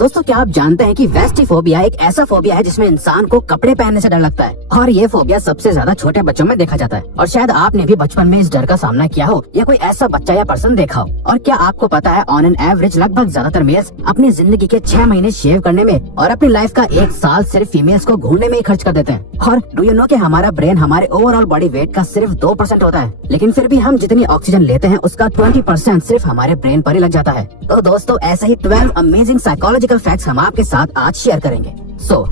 दोस्तों क्या आप जानते हैं कि वेस्टिफोबिया एक ऐसा फोबिया है जिसमें इंसान को कपड़े पहनने से डर लगता है और ये फोबिया सबसे ज्यादा छोटे बच्चों में देखा जाता है। और शायद आपने भी बचपन में इस डर का सामना किया हो या कोई ऐसा बच्चा या पर्सन देखा हो। और क्या आपको पता है ऑन एन एवरेज लगभग ज्यादातर मेल्स अपनी जिंदगी के 6 महीने शेव करने में और अपनी लाइफ का 1 साल सिर्फ फीमेल्स को घूरने में ही खर्च कर देते हैं। और डू यू नो कि हमारा ब्रेन हमारे ओवरऑल बॉडी वेट का सिर्फ 2% होता है, लेकिन फिर भी हम जितनी ऑक्सीजन लेते हैं उसका 20% सिर्फ हमारे ब्रेन पर ही लग जाता है। तो दोस्तों ऐसे ही 12 अमेजिंग साइकोलॉजिकल फैक्ट्स हम आपके साथ आज शेयर करेंगे। So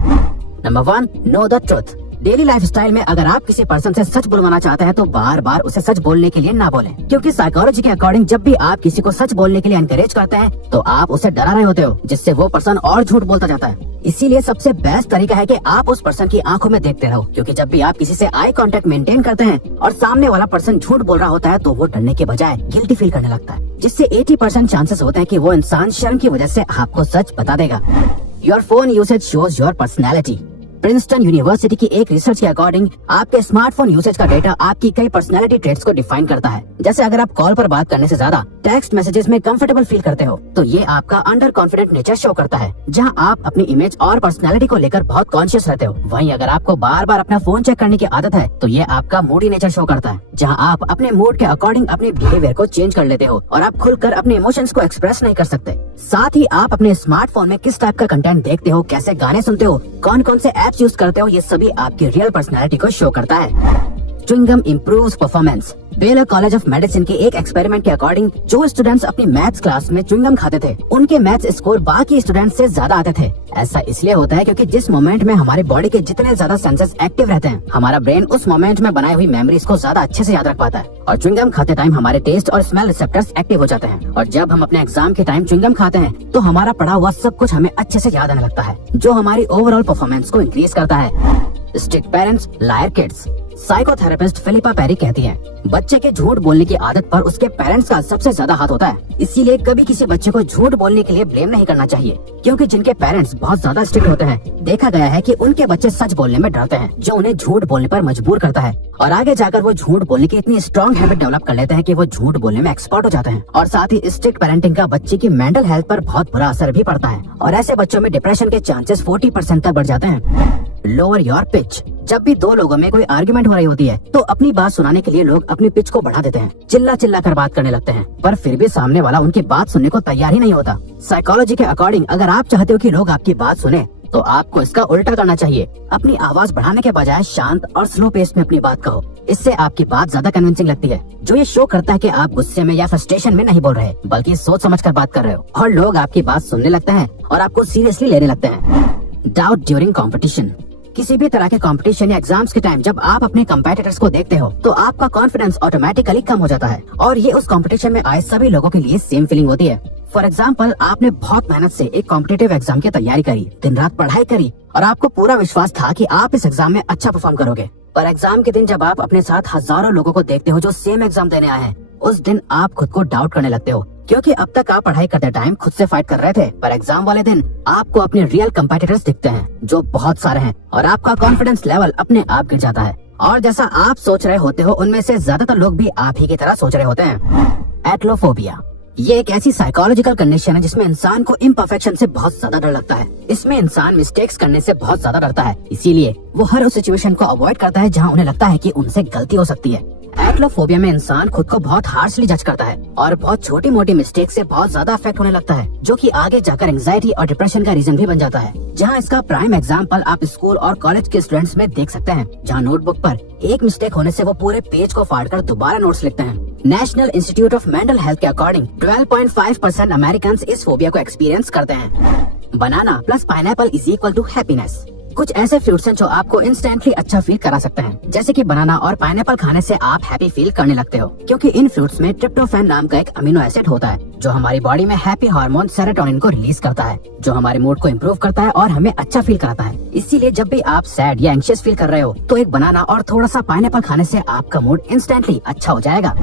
number 1, know the truth. Daily lifestyle में अगर आप किसी पर्सन से सच बुलवाना चाहते हैं तो बार बार उसे सच बोलने के लिए ना बोलें, क्योंकि साइकोलॉजी के अकॉर्डिंग जब भी आप किसी को सच बोलने के लिए एनकरेज करते हैं तो आप उसे डरा रहे होते हो, जिससे वो पर्सन और झूठ बोलता जाता है। इसीलिए सबसे बेस्ट तरीका है कि आप उस पर्सन की आंखों में देखते रहो, क्योंकि जब भी आप किसी से आई कांटेक्ट मेंटेन करते हैं और सामने वाला पर्सन झूठ बोल रहा होता है तो वो डरने के बजाय गिल्टी फील करने लगता है, जिससे 80% चांसेस होते हैं कि वो इंसान शर्म की वजह से आपको सच बता देगा। Your phone usage shows your personality. Princeton university की एक रिसर्च के अकॉर्डिंग आपके स्मार्टफोन यूसेज का डेटा आपकी कई पर्सनैलिटी ट्रेट्स को डिफाइन करता है। जैसे अगर आप कॉल पर बात करने से ज्यादा टेक्स्ट मैसेजेस में कंफर्टेबल फील करते हो तो ये आपका अंडर कॉन्फिडेंट नेचर शो करता है, जहां आप अपनी इमेज और पर्सनैलिटी को लेकर बहुत कॉन्शियस रहते हो। वहीं अगर आपको बार बार अपना फोन चेक करने की आदत है तो ये आपका मूडी नेचर शो करता है, जहां आप अपने मूड के अकॉर्डिंग अपने बिहेवियर को चेंज कर लेते हो और आप खुलकर अपने इमोशंस को एक्सप्रेस नहीं कर सकते। साथ ही आप अपने स्मार्टफोन में किस टाइप का कंटेंट देखते हो, कैसे गाने सुनते हो, कौन कौन से एप्स यूज करते हो, ये सभी आपकी रियल पर्सनैलिटी को शो करता है। Chewing gum improves performance. Baler college of medicine के एक एक्सपेरिमेंट के अकॉर्डिंग जो स्टूडेंट्स अपनी मैथ्स क्लास में च्युइंगम खाते थे उनके मैथ्स स्कोर बाकी स्टूडेंट्स से ज्यादा आते थे। ऐसा इसलिए होता है क्योंकि जिस मोमेंट में हमारी बॉडी के जितने ज्यादा सेंसेस एक्टिव रहते हैं हमारा ब्रेन उस मोमेंट में बनाई हुई मेमोरीज को ज्यादा अच्छे से याद रख पाता है। और च्युइंगम खाते टाइम हमारे टेस्ट और स्मेल रिसेप्टर्स एक्टिव हो जाते हैं और जब हम अपने एग्जाम के टाइम च्युइंगम खाते हैं तो हमारा पढ़ा हुआ सब कुछ हमें अच्छे से याद आने लगता है, जो हमारी ओवरऑल परफॉर्मेंस को इंक्रीज करता है। Strict parents liar kids. Psychotherapist Philippa Perry कहती हैं, बच्चे के झूठ बोलने की आदत पर उसके पेरेंट्स का सबसे ज्यादा हाथ होता है। इसीलिए कभी किसी बच्चे को झूठ बोलने के लिए ब्लेम नहीं करना चाहिए, क्योंकि जिनके पेरेंट्स बहुत ज्यादा स्ट्रिक्ट होते हैं देखा गया है कि उनके बच्चे सच बोलने में डरते हैं, जो उन्हें झूठ बोलने पर मजबूर करता है। और आगे जाकर वो झूठ बोलने की इतनी स्ट्रॉन्ग हैबिट डेवलप कर लेते हैं कि वो झूठ बोलने में एक्सपर्ट हो जाते हैं। और साथ ही स्ट्रिक्ट पेरेंटिंग का बच्चे की मेंटल हेल्थ पर बहुत बुरा असर भी पड़ता है और ऐसे बच्चों में डिप्रेशन के चांसेस 40% तक बढ़ जाते हैं। Lower your pitch. जब भी दो लोगों में कोई आर्ग्यूमेंट हो रही होती है तो अपनी बात सुनाने के लिए लोग अपनी पिच को बढ़ा देते हैं, चिल्ला चिल्ला कर बात करने लगते हैं, पर फिर भी सामने वाला उनकी बात सुनने को तैयार ही नहीं होता। साइकोलॉजी के अकॉर्डिंग अगर आप चाहते हो कि लोग आपकी बात सुने तो आपको इसका उल्टा करना चाहिए। अपनी आवाज बढ़ाने के बजाय शांत और स्लो पेस में अपनी बात कहो, इससे आपकी बात ज्यादा कन्विंसिंग लगती है, जो ये शो करता है कि आप गुस्से में या फ्रस्ट्रेशन में नहीं बोल रहे बल्कि सोच समझ कर बात कर रहे हो। और लोग आपकी बात सुनने लगते हैं और आपको सीरियसली लेने लगते हैं। Doubt during competition. किसी भी तरह के कंपटीशन या एग्जाम्स के टाइम जब आप अपने कंपेटिटर्स को देखते हो तो आपका कॉन्फिडेंस ऑटोमेटिकली कम हो जाता है और ये उस कंपटीशन में आए सभी लोगों के लिए सेम फीलिंग होती है। फॉर एग्जाम्पल, आपने बहुत मेहनत से एक कॉम्पिटिटिव एग्जाम की तैयारी करी, दिन रात पढ़ाई करी और आपको पूरा विश्वास था कि आप इस एग्जाम में अच्छा परफॉर्म करोगे। पर एग्जाम के दिन जब आप अपने साथ हजारों लोगों को देखते हो जो सेम एग्जाम देने आए हैं, उस दिन आप खुद को डाउट करने लगते हो, क्योंकि अब तक आप पढ़ाई करते टाइम खुद से फाइट कर रहे थे, पर एग्जाम वाले दिन आपको अपने रियल कंपेटिटर्स दिखते हैं जो बहुत सारे हैं और आपका कॉन्फिडेंस लेवल अपने आप गिर जाता है और जैसा आप सोच रहे होते हो उनमें से ज्यादातर लोग भी आप ही की तरह सोच रहे होते हैं। एटलोफोबिया। ये एक ऐसी साइकोलॉजिकल कंडीशन है जिसमें इंसान को इम्परफेक्शन से बहुत ज्यादा डर लगता है। इसमें इंसान मिस्टेक्स करने से बहुत ज्यादा डरता है, इसीलिए वो हर उस सिचुएशन को अवॉइड करता है जहाँ उन्हें लगता है कि उनसे गलती हो सकती है। एटलोफोबिया में इंसान खुद को बहुत हार्शली जज करता है और बहुत छोटी मोटी मिस्टेक से बहुत ज्यादा अफेक्ट होने लगता है, जो कि आगे जाकर एंजाइटी और डिप्रेशन का रीजन भी बन जाता है। जहां इसका प्राइम एग्जांपल आप स्कूल और कॉलेज के स्टूडेंट्स में देख सकते हैं, जहां नोटबुक पर एक मिस्टेक होने से वो पूरे पेज को फाड़कर दोबारा नोट्स लिखते हैं। National Institute of Mental Health के अकॉर्डिंग 12.5% अमेरिकन इस फोबिया को एक्सपीरियंस करते हैं। Banana plus pineapple is equal to happiness. कुछ ऐसे फ्रूट्स हैं जो आपको इंस्टेंटली अच्छा फील करा सकते हैं, जैसे कि बनाना और पाइनएप्पल खाने से आप हैप्पी फील करने लगते हो, क्योंकि इन फ्रूट्स में ट्रिप्टोफैन नाम का एक अमीनो एसिड होता है जो हमारी बॉडी में हैप्पी हार्मोन सेरोटोनिन को रिलीज करता है, जो हमारे मूड को इम्प्रूव करता है और हमें अच्छा फील कराता है। इसीलिए जब भी आप सैड या एंग्शियस फील कर रहे हो तो एक बनाना और थोड़ा सा पाइनएप्पल खाने से आपका मूड इंस्टेंटली अच्छा हो जाएगा।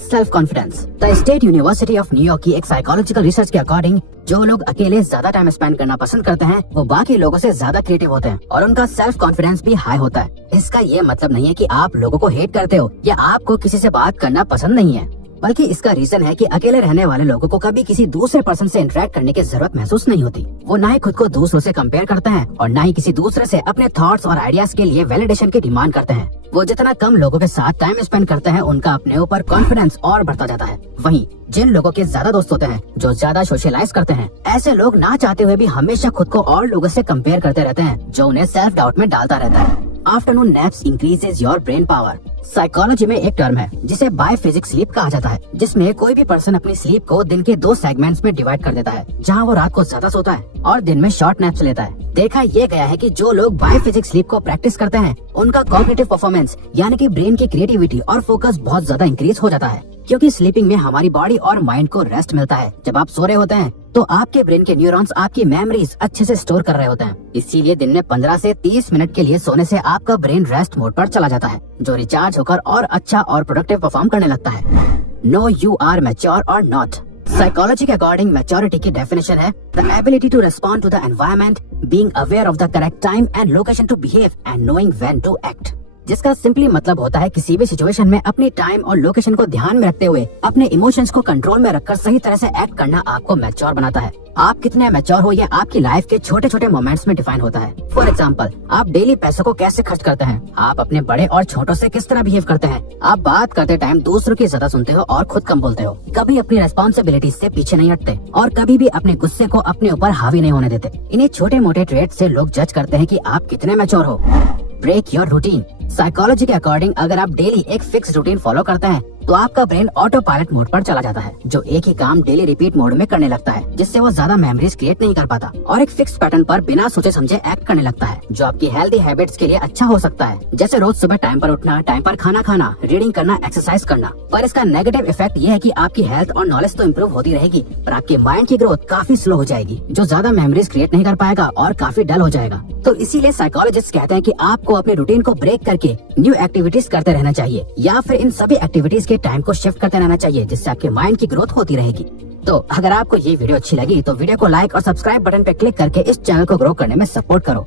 Self confidence. The state university of New York की एक साइकोलॉजिकल रिसर्च के अकॉर्डिंग जो लोग अकेले ज्यादा टाइम स्पेंड करना पसंद करते हैं वो बाकी लोगों से ज्यादा क्रिएटिव होते हैं और उनका सेल्फ कॉन्फिडेंस भी हाई होता है। इसका ये मतलब नहीं है कि आप लोगों को हेट करते हो या आपको किसी से बात करना पसंद नहीं है। बल्कि इसका रीजन है कि अकेले रहने वाले लोगों को कभी किसी दूसरे पर्सन से इंटरेक्ट करने की जरूरत महसूस नहीं होती। वो ना ही खुद को दूसरों से कंपेयर करते हैं और ना ही किसी दूसरे से अपने थॉट्स और आइडियाज के लिए वैलिडेशन की डिमांड करते हैं। वो जितना कम लोगों के साथ टाइम स्पेंड करते हैं, उनका अपने ऊपर कॉन्फिडेंस और बढ़ता जाता है। वहीं जिन लोगों के ज्यादा दोस्त होते हैं, जो ज्यादा सोशलाइज करते हैं, ऐसे लोग ना चाहते हुए भी हमेशा खुद को और लोगों से कंपेयर करते रहते हैं, जो उन्हें सेल्फ डाउट में डालता रहता है। Afternoon naps increases your brain power. Psychology में एक टर्म है जिसे बायफेजिक स्लीप कहा जाता है, जिसमें कोई भी पर्सन अपनी स्लीप को दिन के 2 सेगमेंट्स में डिवाइड कर देता है, जहां वो रात को ज्यादा सोता है और दिन में शॉर्ट नैप्स लेता है। देखा ये गया है कि जो लोग बायफेजिक स्लीप को प्रैक्टिस करते हैं, उनका कॉग्निटिव परफॉर्मेंस यानी कि ब्रेन की क्रिएटिविटी और फोकस बहुत ज्यादा इंक्रीज हो जाता है, क्योंकि स्लीपिंग में हमारी बॉडी और माइंड को रेस्ट मिलता है। जब आप सो रहे होते हैं तो आपके ब्रेन के न्यूरॉन्स आपकी मेमोरीज अच्छे से स्टोर कर रहे होते हैं। इसीलिए दिन में 15 से 30 मिनट के लिए सोने से आपका ब्रेन रेस्ट मोड पर चला जाता है, जो रिचार्ज होकर और अच्छा और प्रोडक्टिव परफॉर्म करने लगता है। नो यू आर मैच्योर और नॉट। साइकोलॉजी के अकॉर्डिंग मैच्योरिटी की डेफिनेशन है the ability to respond to the environment, being aware of the correct time and location to behave and knowing when to act. जिसका simply मतलब होता है किसी भी सिचुएशन में अपनी टाइम और लोकेशन को ध्यान में रखते हुए अपने इमोशंस को कंट्रोल में रखकर सही तरह से एक्ट करना आपको मैच्योर बनाता है। आप कितने मैच्योर हो, ये आपकी लाइफ के छोटे छोटे मोमेंट्स में डिफाइन होता है। फॉर एग्जाम्पल, आप डेली पैसों को कैसे खर्च करते हैं, आप अपने बड़े और छोटों से किस तरह बिहेव करते हैं, आप बात करते टाइम दूसरों की ज्यादा सुनते हो और खुद कम बोलते हो, कभी अपनी रेस्पॉन्सिबिलिटीज से पीछे नहीं हटते और कभी भी अपने गुस्से को अपने ऊपर हावी नहीं होने देते। इन्हीं छोटे मोटे ट्रेड से लोग जज करते हैं कि आप कितने मैच्योर हो। Break your routine. साइकोलॉजी के अकॉर्डिंग अगर आप डेली एक फिक्स रूटीन फॉलो करते हैं तो आपका ब्रेन ऑटो पायलट मोड पर चला जाता है, जो एक ही काम डेली रिपीट मोड में करने लगता है, जिससे वो ज्यादा मेमोरीज क्रिएट नहीं कर पाता और एक फिक्स पैटर्न पर बिना सोचे समझे एक्ट करने लगता है, जो आपकी हेल्दी हैबिट्स के लिए अच्छा हो सकता है, जैसे रोज सुबह टाइम पर उठना, टाइम पर खाना खाना, रीडिंग करना, एक्सरसाइज करना। पर इसका नेगेटिव इफेक्ट ये है कि आपकी हेल्थ और नॉलेज तो इम्प्रूव होती रहेगी, पर आपके माइंड की ग्रोथ काफी स्लो हो जाएगी, जो ज्यादा मेमोरीज क्रिएट नहीं कर पाएगा और काफी डल हो जाएगा। तो इसीलिए साइकोलॉजिस्ट कहते हैं कि आपको अपनी रूटीन को ब्रेक करके न्यू एक्टिविटीज करते रहना चाहिए, या फिर इन सभी एक्टिविटीज के टाइम को शिफ्ट करते रहना चाहिए, जिससे आपके माइंड की ग्रोथ होती रहेगी। तो अगर आपको ये वीडियो अच्छी लगी तो वीडियो को लाइक और सब्सक्राइब बटन पे क्लिक करके इस चैनल को ग्रो करने में सपोर्ट करो।